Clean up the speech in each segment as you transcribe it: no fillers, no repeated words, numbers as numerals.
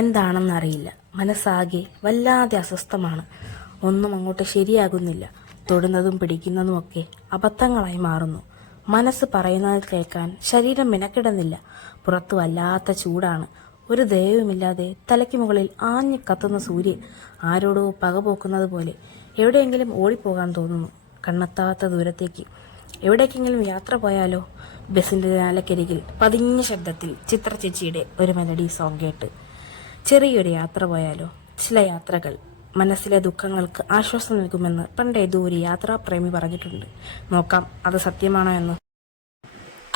എന്താണെന്നറിയില്ല. മനസ്സാകെ വല്ലാതെ അസ്വസ്ഥമാണ്. ഒന്നും അങ്ങോട്ട് ശരിയാകുന്നില്ല. തൊടുന്നതും പിടിക്കുന്നതുമൊക്കെ അബദ്ധങ്ങളായി മാറുന്നു. മനസ്സ് പറയുന്നത് കേൾക്കാൻ ശരീരം മെനക്കിടുന്നില്ല. പുറത്തു വല്ലാത്ത ചൂടാണ്. ഒരു ദയവുമില്ലാതെ തലയ്ക്ക് മുകളിൽ ആഞ്ഞു കത്തുന്ന സൂര്യൻ ആരോടോ പകപോക്കുന്നത് പോലെ. എവിടെയെങ്കിലും ഓടിപ്പോകാൻ തോന്നുന്നു, കണ്ണെത്താത്ത ദൂരത്തേക്ക്. എവിടേക്കെങ്കിലും യാത്ര പോയാലോ? ബസിന്റെ ജനാലക്കരികിൽ പതിഞ്ഞ ശബ്ദത്തിൽ ചിത്ര ചേച്ചിയുടെ ഒരു മെലഡി സോങ് കേട്ട് ചെറിയൊരു യാത്ര പോയാലോ? ചില യാത്രകൾ മനസ്സിലെ ദുഃഖങ്ങൾക്ക് ആശ്വാസം നൽകുമെന്ന് പണ്ടേതോ ഒരു യാത്രാപ്രേമി പറഞ്ഞിട്ടുണ്ട്. നോക്കാം അത് സത്യമാണോ എന്ന്.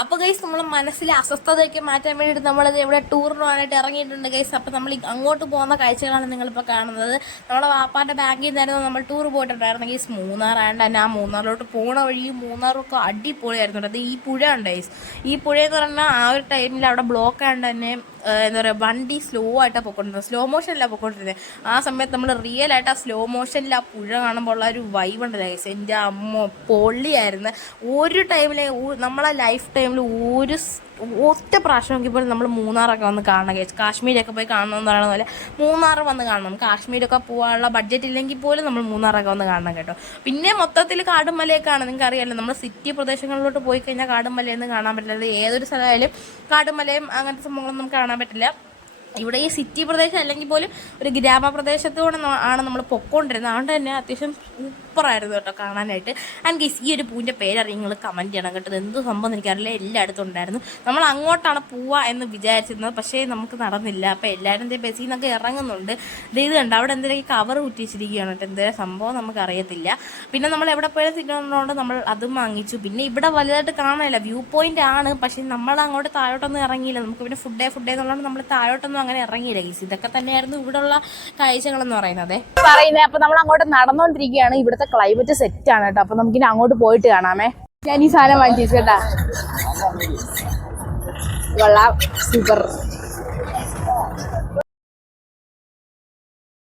അപ്പോൾ ഗൈസ്, നമ്മൾ മനസ്സിലെ അസ്വസ്ഥതയൊക്കെ മാറ്റാൻ വേണ്ടിയിട്ട് നമ്മളത് ഇവിടെ ടൂറിന് പോകാനായിട്ട് ഇറങ്ങിയിട്ടുണ്ട് ഗൈസ്. അപ്പോൾ നമ്മൾ അങ്ങോട്ട് പോകുന്ന കാഴ്ചകളാണ് നിങ്ങളിപ്പോൾ കാണുന്നത്. നമ്മളെ വാപ്പാൻ്റെ ബാങ്കിൽ നിന്നായിരുന്നു നമ്മൾ ടൂർ പോയിട്ടുണ്ടായിരുന്നു ഗൈസ്. മൂന്നാറായണ്ട് തന്നെ ആ മൂന്നാറിലോട്ട് പോണ വഴിയും മൂന്നാറൊക്കെ അടിപൊളിയായിരുന്നു. അത് ഈ പുഴ ഉണ്ട് ഗൈസ്. ഈ പുഴയെന്ന് പറഞ്ഞാൽ ആ ഒരു ടൈമിൽ അവിടെ ബ്ലോക്ക് ആയതുകൊണ്ട് തന്നെ എന്താ പറയുക, വണ്ടി സ്ലോ ആയിട്ടാണ് പൊയ്ക്കൊണ്ടിരുന്നത്, സ്ലോ മോഷനിലാണ് പൊയ്ക്കൊണ്ടിരുന്നത്. ആ സമയത്ത് നമ്മൾ റിയൽ ആയിട്ട് ആ സ്ലോ മോഷനിൽ ആ പുഴ കാണുമ്പോൾ ഉള്ള ഒരു വൈബ് ഉണ്ട് ഗൈസ്. എൻ്റെ അമ്മ പൊള്ളിയായിരുന്നു. ഒരു ടൈമിൽ നമ്മളെ ലൈഫ് ടൈമിൽ ഒറ്റ പ്രാവശ്യമെങ്കിൽ പോലും നമ്മൾ മൂന്നാറൊക്കെ വന്ന് കാണണം ഗൈസ്. കാശ്മീരൊക്കെ പോയി കാണണമെന്ന് പറയുന്ന പോലെ മൂന്നാർ വന്ന് കാണണം. കാശ്മീരൊക്കെ പോകാനുള്ള ബഡ്ജറ്റ് ഇല്ലെങ്കിൽ പോലും നമ്മൾ മൂന്നാറൊക്കെ വന്ന് കാണണം കേട്ടോ. പിന്നെ മൊത്തത്തിൽ കാടും മലയൊക്കെയാണ്. നിങ്ങൾക്ക് അറിയാമല്ലോ, നമ്മൾ സിറ്റി പ്രദേശങ്ങളിലോട്ട് പോയി കഴിഞ്ഞാൽ കാടും മലയൊന്നും കാണാൻ പറ്റില്ല. ഏതൊരു സ്ഥലമായാലും കാടും മലയും അങ്ങനത്തെ സംഭവങ്ങളൊന്നും കാണാൻ പറ്റില്ല. ഇവിടെ ഈ സിറ്റി പ്രദേശം അല്ലെങ്കിൽ പോലും ഒരു ഗ്രാമപ്രദേശത്തൂടെ ആണ് നമ്മൾ പൊക്കോണ്ടിരുന്നത്. അതുകൊണ്ട് തന്നെ അത്യാവശ്യം സൂപ്പറായിരുന്നു കേട്ടോ കാണാനായിട്ട്. ആൻഡ് ഗൈസ്, ഈ ഒരു പൂവിൻ്റെ പേരറിയാം, നിങ്ങൾ കമൻറ്റ് ചെയ്യണം കേട്ടോ. എന്ത് സംഭവം എനിക്കറിയില്ല, എല്ലായിടത്തും ഉണ്ടായിരുന്നു. നമ്മൾ അങ്ങോട്ടാണ് പോവുക എന്ന് വിചാരിച്ചിരുന്നത്, പക്ഷേ നമുക്ക് നടന്നില്ല. അപ്പോൾ എല്ലാവരും എന്തേ ബസ്സിൽ നിന്നൊക്കെ ഇറങ്ങുന്നുണ്ട്. ഇത് കണ്ട് അവിടെ എന്തെങ്കിലും കവർ കുറ്റിച്ചിരിക്കുകയാണ് കേട്ടോ. എന്തെങ്കിലും സംഭവം നമുക്കറിയത്തില്ല. പിന്നെ നമ്മൾ എവിടെ പോയാലും തിന്നുന്നതുകൊണ്ട് നമ്മൾ അതും വാങ്ങിച്ചു. പിന്നെ ഇവിടെ വലുതായിട്ട് കാണാനില്ല, വ്യൂ പോയിന്റ് ആണ്, പക്ഷേ നമ്മൾ അങ്ങോട്ട് താഴോട്ടൊന്നും ഇറങ്ങിയില്ല. നമുക്ക് പിന്നെ ഫുഡേ എന്നുള്ളതാണ് നമ്മൾ താഴോട്ടൊന്നും അങ്ങനെ ഇറങ്ങിയില്ല ഗൈസ്. ഇതൊക്കെ തന്നെയായിരുന്നു ഇവിടെയുള്ള കാഴ്ചകളെന്ന് പറയുന്നത്. അപ്പൊ നമ്മൾ അങ്ങോട്ട് നടന്നുകൊണ്ടിരിക്കുകയാണ്. ഇവിടുത്തെ ക്ലൈമറ്റ് സെറ്റ് ആണ് കേട്ടോ. അപ്പൊ നമുക്കിനി അങ്ങോട്ട് പോയിട്ട് കാണാമേ. ഞാൻ ഈ സാധനം വാങ്ങിച്ചു കേട്ടാ, കൊള്ളാം, സൂപ്പർ.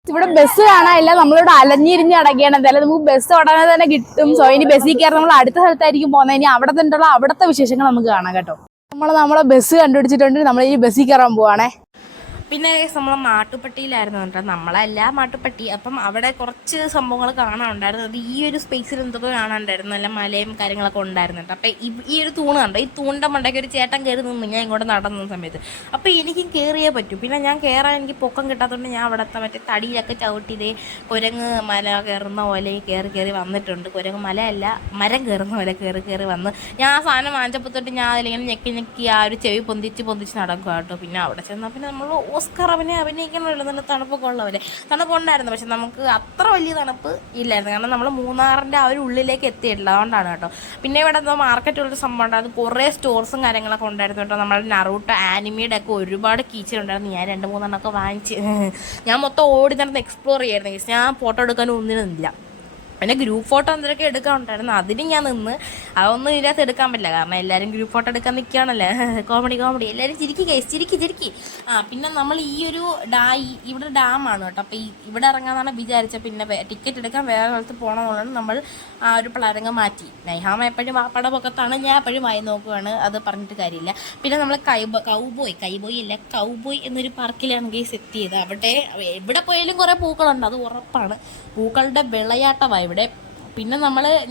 ഇവിടെ ബസ് കാണാനില്ല, നമ്മളിവിടെ അലഞ്ഞിരിഞ്ഞ് അടയ്ക്കുകയാണ്. എന്തായാലും നമുക്ക് ബസ് ഉടനെ തന്നെ കിട്ടും. സോ ഇനി ബസ്സിൽ കയറി നമ്മൾ അടുത്ത സ്ഥലത്തായിരിക്കും പോകുന്നത്. ഇനി അവിടെ നിന്നുള്ള അവിടുത്തെ വിശേഷങ്ങൾ നമുക്ക് കാണാം കേട്ടോ. നമ്മളെ ബസ് കണ്ടുപിടിച്ചിട്ടുണ്ട്. നമ്മൾ ഈ ബസ്സിൽ കയറാൻ പോവാണേ. പിന്നെ നമ്മൾ മാട്ടുപ്പെട്ടിയിലായിരുന്നു കേട്ടോ. നമ്മളല്ല മാട്ടുപ്പെട്ടി. അപ്പം അവിടെ കുറച്ച് സംഭവങ്ങൾ കാണാനുണ്ടായിരുന്നു. അത് ഈ ഒരു സ്പേസിൽ എന്തൊക്കെ കാണാനുണ്ടായിരുന്നു. നല്ല മലയും കാര്യങ്ങളൊക്കെ ഉണ്ടായിരുന്നു കേട്ടോ. അപ്പം ഈ ഒരു തൂണ് കണ്ടോ, ഈ തൂണിൻ്റെ മണ്ടയ്ക്ക് ഒരു ചേട്ടൻ കയറി നിന്ന് ഞാൻ ഇങ്ങോട്ട് നടന്ന സമയത്ത് അപ്പോൾ എനിക്കും കയറിയേ പറ്റൂ. പിന്നെ ഞാൻ കയറാൻ എനിക്ക് പൊക്കം കിട്ടാത്തതുകൊണ്ട് ഞാൻ അവിടുത്തെ മറ്റേ തടിയിലൊക്കെ ചവിട്ടിയതേ കുരങ്ങ് മല കയറുന്ന പോലെ കയറി വന്നിട്ടുണ്ട്. കുരങ്ങ് മലയല്ല, മരം കയറുന്ന പോലെ കയറി വന്ന് ഞാൻ ആ സാധനം വാങ്ങിച്ചപ്പോൾ തൊട്ട് ഞാൻ അതിലിങ്ങനെ ഞെക്കി ആ ഒരു ചെവി പൊന്തിച്ച് നടക്കുക കേട്ടോ. പിന്നെ അവിടെ ചെന്നാൽ പിന്നെ നമ്മൾ ഓസ്കർ അഭിനയിക്കണമല്ലോ, നല്ല തണുപ്പൊക്കെ ഉള്ളവരെ. തണുപ്പുണ്ടായിരുന്നു, പക്ഷെ നമുക്ക് അത്ര വലിയ തണുപ്പ് ഇല്ലായിരുന്നു. കാരണം നമ്മൾ മൂന്നാറിൻ്റെ ആ ഒരു ഉള്ളിലേക്ക് എത്തിയിട്ടില്ല, അതുകൊണ്ടാണ് കേട്ടോ. പിന്നെ ഇവിടെ എന്തോ മാർക്കറ്റുള്ളൊരു സംഭവം ഉണ്ടായിരുന്നു. കുറേ സ്റ്റോർസും കാര്യങ്ങളൊക്കെ ഉണ്ടായിരുന്നു കേട്ടോ. നമ്മുടെ നറൂട്ടോ ആനിമയുടെ ഒക്കെ ഒരുപാട് കീച്ചറുണ്ടായിരുന്നു. ഞാൻ 2-3 വാങ്ങിച്ച് ഞാൻ മൊത്തം ഓടി നടന്ന് എക്സ്പ്ലോർ ചെയ്യായിരുന്നു. ഞാൻ ഫോട്ടോ എടുക്കാനും ഒന്നിനൊന്നുമില്ല. പിന്നെ ഗ്രൂപ്പ് ഫോട്ടോ എന്തൊക്കെ എടുക്കാനുണ്ടായിരുന്നു, അതിന് ഞാൻ നിന്ന്. അതൊന്നും ഇതിനകത്ത് എടുക്കാൻ പറ്റില്ല, കാരണം എല്ലാവരും ഗ്രൂപ്പ് ഫോട്ടോ എടുക്കാൻ നിൽക്കുകയാണല്ലോ. കോമഡി എല്ലാവരും ചിരിക്കി. പിന്നെ നമ്മൾ ഈ ഒരു ഇവിടെ ഡാമാണ് കേട്ടോ. അപ്പോൾ ഇവിടെ ഇറങ്ങാമെന്നാണ് വിചാരിച്ചത്. പിന്നെ ടിക്കറ്റ് എടുക്കാൻ വേറെ സ്ഥലത്ത് പോകണമെന്നുള്ളത് നമ്മൾ ആ ഒരു പ്ലാനിങ് മാറ്റി. നൈഹാമ എപ്പോഴും വാപ്പയുടെ പൊക്കത്താണ്, ഞാൻ എപ്പോഴും വായി നോക്കുകയാണ്, അത് പറഞ്ഞിട്ട് കാര്യമില്ല. പിന്നെ നമ്മൾ കൗബോയ് എന്നൊരു പാർക്കിലാണ് ഗൈസ് എത്തിയത്. അവിടെ എവിടെ പോയാലും കുറേ പൂക്കളുണ്ട്, അത് ഉറപ്പാണ്. പൂക്കളുടെ വിളയാട്ടമാണ് ഇവിടെ. പിന്നെ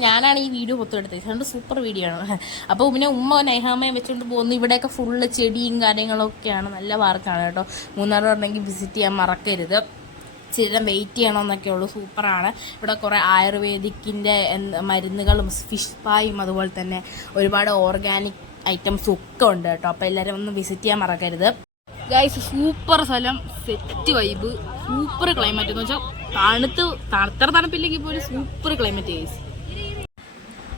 ഞാനാണ് ഈ വീഡിയോ എടുത്തത്, അതുകൊണ്ട് സൂപ്പർ വീഡിയോ ആണ്. അപ്പോൾ പിന്നെ ഉമ്മ നൈഹാമയെ വെച്ചുകൊണ്ട് പോകുന്നു. ഇവിടെയൊക്കെ ഫുള്ള് ചെടിയും കാര്യങ്ങളൊക്കെയാണ്, നല്ല പാർക്കാണ് കേട്ടോ. മൂന്നാർ പറഞ്ഞെങ്കിൽ വിസിറ്റ് ചെയ്യാൻ മറക്കരുത്. ചിരം വെയിറ്റ് ചെയ്യണമെന്നൊക്കെ ഉള്ളൂ, സൂപ്പറാണ്. ഇവിടെ കുറേ ആയുർവേദിക്കിൻ്റെ മരുന്നുകളും ഫിഷ് പായും അതുപോലെ തന്നെ ഒരുപാട് ഓർഗാനിക് ഐറ്റംസും ഒക്കെ ഉണ്ട് കേട്ടോ. അപ്പോൾ എല്ലാവരും ഒന്ന് വിസിറ്റ് ചെയ്യാൻ മറക്കരുത് ഗൈസ്. സൂപ്പർ സ്ഥലം, സെറ്റ് വൈബ്, സൂപ്പർ ക്ലൈമറ്റ് എന്ന് വെച്ചാൽ അത്ര തണുപ്പില്ലെങ്കിൽ പോലും സൂപ്പർ ക്ലൈമറ്റ് ഗൈസ്.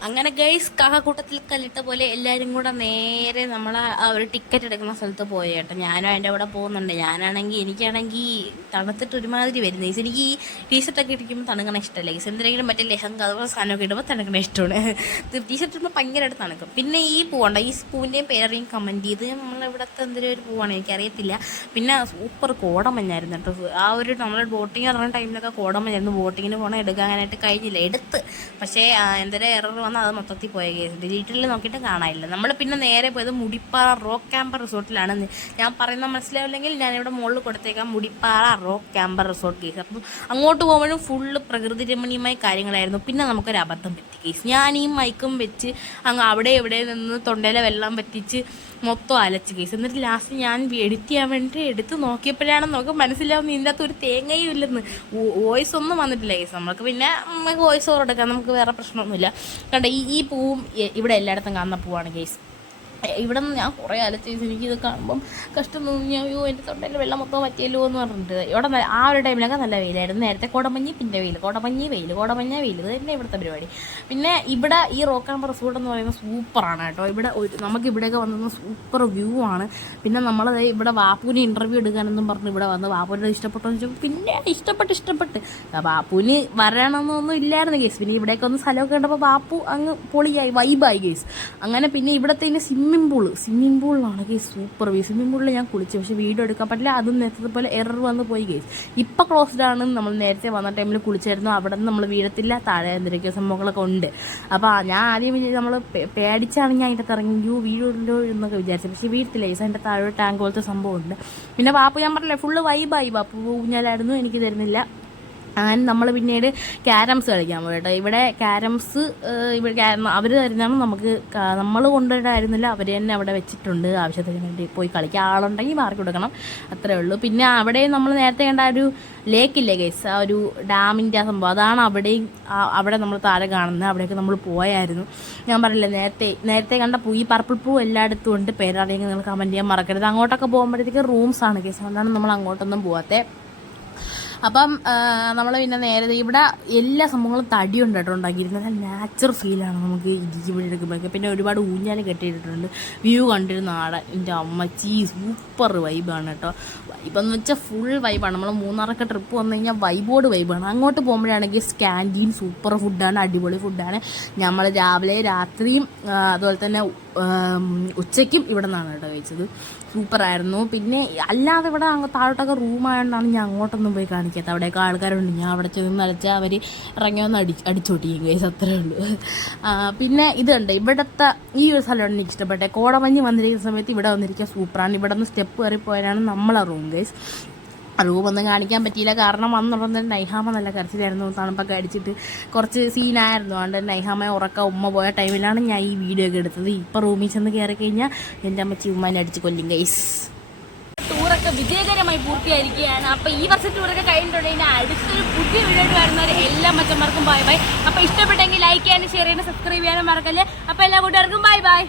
അങ്ങനെ ഗൈസ്, കാക്കക്കൂട്ടത്തിൽ കല്ലിട്ട പോലെ എല്ലാവരും കൂടെ നേരെ നമ്മൾ ആ ഒരു ടിക്കറ്റ് എടുക്കുന്ന സ്ഥലത്ത് പോയി കേട്ടോ. ഞാനും അതിൻ്റെ കൂടെ പോകുന്നുണ്ട്. എനിക്കാണെങ്കിൽ തണുത്തിട്ട് ഒരുമാതിരി വരുന്നത് ഗൈസ്. എനിക്ക് ഈ ടീഷർട്ടൊക്കെ ഇരിക്കുമ്പോൾ തണുക്കണ ഇഷ്ടമല്ല ഗൈസ്. എന്തെങ്കിലും മറ്റേ ലെഹങ്ക അതുപോലെ സാധനമൊക്കെ ഇടുമ്പോൾ തണുക്കണ ഇഷ്ടമാണ്. ടീഷർട്ട് ഇടുമ്പോൾ ഭയങ്കരമായിട്ട് തണുക്കും. പിന്നെ ഈ പൂവുണ്ട്, ഈ പൂവിൻ്റെയും പേരറിയും കമൻറ്റ് ചെയ്ത് നമ്മളിവിടുത്തെ എന്തെങ്കിലും ഒരു പൂവാണ്, എനിക്കറിയത്തില്ല. പിന്നെ സൂപ്പർ കോടമഞ്ഞായിരുന്നു കേട്ടോ. ആ ഒരു നമ്മൾ ബോട്ടിങ് ഇറങ്ങുന്ന ടൈമിലൊക്കെ കോടമഞ്ഞായിരുന്നു. ബോട്ടിങ്ങിന് പോകണം, എടുക്കാനായിട്ട് കഴിഞ്ഞില്ല, എടുത്ത്. പക്ഷേ എന്തെങ്കിലും എറർ വന്ന വന്ന് അത് മൊത്തത്തിൽ പോയ കേസ്. ഡിജിറ്റലിൽ നോക്കിയിട്ട് കാണാനില്ല. നമ്മൾ പിന്നെ നേരെ പോയത് മുടിപ്പാറ റോക്ക് ക്യാമ്പർ റിസോർട്ടിലാണ്. ഞാൻ പറയുന്ന മനസ്സിലാവില്ലെങ്കിൽ ഞാനിവിടെ മുകളിൽ കൊടുത്തേക്കാം, Mudippara rock camper resort case. അപ്പം അങ്ങോട്ട് പോകുമ്പോഴും ഫുള്ള് പ്രകൃതി രമണീയമായ കാര്യങ്ങളായിരുന്നു. പിന്നെ നമുക്കൊരു അബദ്ധം പറ്റി കേസ്. ഞാൻ ഈ മൈക്കും വെച്ച് അങ്ങ് അവിടെ ഇവിടെ നിന്ന് തൊണ്ടയിലെ വെള്ളം പറ്റിച്ച് മൊത്തം അലച്ച് കേസ്. എന്നിട്ട് ലാസ്റ്റ് ഞാൻ എഡിറ്റ് ചെയ്യാൻ വേണ്ടി എടുത്ത് നോക്കിയപ്പോഴാണ് നമുക്ക് മനസ്സിലാവുന്ന ഇതിൻ്റെ അകത്ത് ഒരു തേങ്ങയും ഇല്ലെന്ന്. വോയിസ് ഒന്നും വന്നിട്ടില്ല കേസ്. നമുക്ക് പിന്നെ നമുക്ക് വോയിസ് ഓവർ എടുക്കാം, നമുക്ക് വേറെ പ്രശ്നമൊന്നുമില്ല. കണ്ട ഈ പൂവും ഇവിടെ എല്ലായിടത്തും കാണുന്ന പൂവാണ് കേസ്. ഇവിടെ നിന്ന് ഞാൻ കുറേ അലച്ച് എനിക്കിത് കാണുമ്പം കഷ്ടം തോന്നി. അയ്യോ എൻ്റെ തൊണ്ടയിൽ വെള്ളം മൊത്തം പറ്റിയല്ലോ എന്ന് പറഞ്ഞിട്ട്. ഇവിടെ ആ ഒരു ടൈമിലൊക്കെ നല്ല വെയിലായിരുന്നു. നേരത്തെ കോടമഞ്ഞ്, പിന്നെ വെയിൽ, കോടമഞ്ഞ് വെയിൽ, കോടമഞ്ഞ വെയിൽ, ഇത് തന്നെ ഇവിടുത്തെ പരിപാടി. പിന്നെ ഇവിടെ ഈ റോക്ക് ക്യാമ്പർ റിസോർട്ട് എന്ന് പറയുന്നത് സൂപ്പറാണ് കേട്ടോ. ഇവിടെ നമുക്ക് ഇവിടെയൊക്കെ വന്നത് സൂപ്പർ വ്യൂ ആണ്. പിന്നെ നമ്മൾ ഇവിടെ വാപ്പുവിന് ഇൻ്റർവ്യൂ എടുക്കാനെന്നും പറഞ്ഞ് ഇവിടെ വന്ന് വാപ്പുവിൻ്റെ ഇഷ്ടപ്പെട്ടെന്ന് വെച്ചാൽ പിന്നെ ഇഷ്ടപ്പെട്ട് വാപ്പുവിന് വരണമെന്നൊന്നും ഇല്ലായിരുന്നു കേസ്. പിന്നെ ഇവിടെയൊക്കെ ഒന്ന് സ്ഥലമൊക്കെ കണ്ടപ്പോൾ വാപ്പു അങ്ങ് പൊളിയായി, വൈബായി കേസ്. അങ്ങനെ പിന്നെ ഇവിടുത്തെ സ്വിമ്മിംഗ് പൂളിലാണ് കേസ്. Super view. സ്വിമ്മിംഗ് പൂളിൽ ഞാൻ കുളിച്ചു, പക്ഷേ വീഡിയോ എടുക്കാൻ പറ്റില്ല. അതും നേരത്തെ പോലെ എറർ വന്ന് പോയി കേസ്. ഇപ്പം ക്ലോസ്ഡ് ആണ്. നമ്മൾ നേരത്തെ വന്ന ടൈമിൽ കുളിച്ചായിരുന്നു. അവിടെ നിന്ന് നമ്മൾ വീഴത്തില്ല, താഴെ എന്തൊക്കെയോ സംഭവങ്ങളൊക്കെ ഉണ്ട്. അപ്പോൾ ഞാൻ ആദ്യം നമ്മൾ പേടിച്ചാണ് ഞാൻ അതിൻ്റെ ഇറങ്ങി വീഴുള്ളൂ എന്നൊക്കെ വിചാരിച്ചത്. പക്ഷേ വീഴത്തില്ല കേസ്. അതിൻ്റെ താഴെ ടാങ്ക് പോലത്തെ സംഭവം ഉണ്ട്. പിന്നെ വാപ്പു ഞാൻ പറഞ്ഞില്ലേ ഫുള്ള് വൈബായി. വാപ്പു ഊഞ്ഞാലായിരുന്നു, എനിക്ക് തരുന്നില്ല. നമ്മൾ പിന്നീട് ക്യാരംസ് കളിക്കാൻ പോയി കേട്ടോ. ഇവിടെ ക്യാരംസ് അവർ തരുന്നതാണ്. നമുക്ക് നമ്മൾ കൊണ്ടുവരായിരുന്നില്ല, അവർ തന്നെ അവിടെ വെച്ചിട്ടുണ്ട്. ആവശ്യത്തിന് വേണ്ടി പോയി കളിക്കുക. ആളുണ്ടെങ്കിൽ മാർക്ക് കൊടുക്കണം, അത്രേ ഉള്ളൂ. പിന്നെ അവിടെ നമ്മൾ നേരത്തെ കണ്ട ഒരു ലേക്കില്ലേ ഗൈസ്, ആ ഒരു ഡാമിൻ്റെ ആ സംഭവം, അതാണ് അവിടെ നമ്മൾ താഴെ കാണുന്നത്. അവിടേക്ക് നമ്മൾ പോയായിരുന്നു. ഞാൻ പറഞ്ഞില്ല നേരത്തെ കണ്ട ഈ പർപ്പിൾ പൂ എല്ലായിടത്തും ഉണ്ട്. പേരറിയെങ്കിൽ നിങ്ങൾ കമൻറ്റ് ചെയ്യാൻ മറക്കരുത്. അങ്ങോട്ടൊക്കെ പോകുമ്പോഴത്തേക്ക് റൂംസാണ് കേസ്, അതുകൊണ്ടാണ് നമ്മൾ അങ്ങോട്ടൊന്നും പോകാത്തത്. അപ്പം നമ്മൾ പിന്നെ നേരെ ഇവിടെ എല്ലാ സംഭവങ്ങളും തടിയുണ്ട് കേട്ടോ ഉണ്ടാക്കിയിരുന്നത്. നല്ല നാച്ചുറൽ ഫീലാണ് നമുക്ക് ഇരിക്കുമ്പോഴെടുക്കുമ്പോഴൊക്കെ. പിന്നെ ഒരുപാട് ഊഞ്ഞാൽ കെട്ടിയിട്ടുണ്ട്. വ്യൂ കണ്ടിരുന്ന ആടെ എൻ്റെ അമ്മച്ചി സൂപ്പർ വൈബാണ് കേട്ടോ. വൈബെന്ന് വെച്ചാൽ ഫുൾ വൈബാണ്. നമ്മൾ മൂന്നാറൊക്കെ ട്രിപ്പ് വന്നു കഴിഞ്ഞാൽ വൈബാണ്. അങ്ങോട്ട് പോകുമ്പോഴാണെങ്കിൽ ക്യാൻറ്റീൻ സൂപ്പർ ഫുഡാണ്, അടിപൊളി ഫുഡാണ്. നമ്മൾ രാവിലെ രാത്രിയും അതുപോലെ തന്നെ ഉച്ചയ്ക്കും ഇവിടെ നിന്നാണ് കേട്ടോ കഴിച്ചത്. സൂപ്പറായിരുന്നു. പിന്നെ അല്ലാതെ ഇവിടെ താഴോട്ടൊക്കെ റൂമായതുകൊണ്ടാണ് ഞാൻ അങ്ങോട്ടൊന്നും പോയി കാണിക്കാത്തത്. അവിടെയൊക്കെ ആൾക്കാരുണ്ട്. ഞാൻ അവിടെ ചെന്ന് അലച്ചാൽ അവർ ഇറങ്ങി വന്ന് അടിച്ചോട്ടിയും കേസ്, അത്രേ ഉള്ളൂ. പിന്നെ ഇതുണ്ട് ഇവിടുത്തെ ഈ ഒരു സ്ഥലമാണ് എനിക്ക് ഇഷ്ടപ്പെട്ടത്. കോടമഞ്ഞ് വന്നിരിക്കുന്ന സമയത്ത് ഇവിടെ വന്നിരിക്കുക സൂപ്പറാണ്. ഇവിടെ നിന്ന് സ്റ്റെപ്പ് കയറി പോയാലാണ് നമ്മളെ റൂം കേസ്. റൂമൊന്നും കാണിക്കാൻ പറ്റിയില്ല, കാരണം വന്നുടനെ നൈഹാമ നല്ല കരച്ചിലായിരുന്നു. തണുപ്പൊക്കെ അടിച്ചിട്ട് കുറച്ച് സീനായിരുന്നു. അതുകൊണ്ട് നൈഹാമ ഉമ്മ പോയ ടൈമിലാണ് ഞാൻ ഈ വീഡിയോ ഒക്കെ എടുത്തത്. ഇപ്പോൾ റൂമിൽ ചെന്ന് കയറി കഴിഞ്ഞാൽ എൻ്റെ അമ്മച്ചി ഉമ്മാനെ അടിച്ച് കൊല്ലും ഗൈസ്. ടൂറൊക്കെ വിജയകരമായി പൂർത്തിയായിരിക്കുകയാണ്. അപ്പോൾ ഈ വർഷം ടൂറൊക്കെ കഴിഞ്ഞിട്ടുണ്ടെങ്കിൽ അടുത്തൊരു പുതിയ വീഡിയോ വരുന്നവർ എല്ലാ മച്ചന്മാർക്കും ബൈ. അപ്പോൾ ഇഷ്ടപ്പെട്ടെങ്കിൽ ലൈക്ക് ചെയ്യാനും ഷെയർ ചെയ്യാനും സബ്സ്ക്രൈബ് ചെയ്യാനും മറക്കല്ലേ. അപ്പോൾ എല്ലാ കൂട്ടുകാർക്കും ബൈ.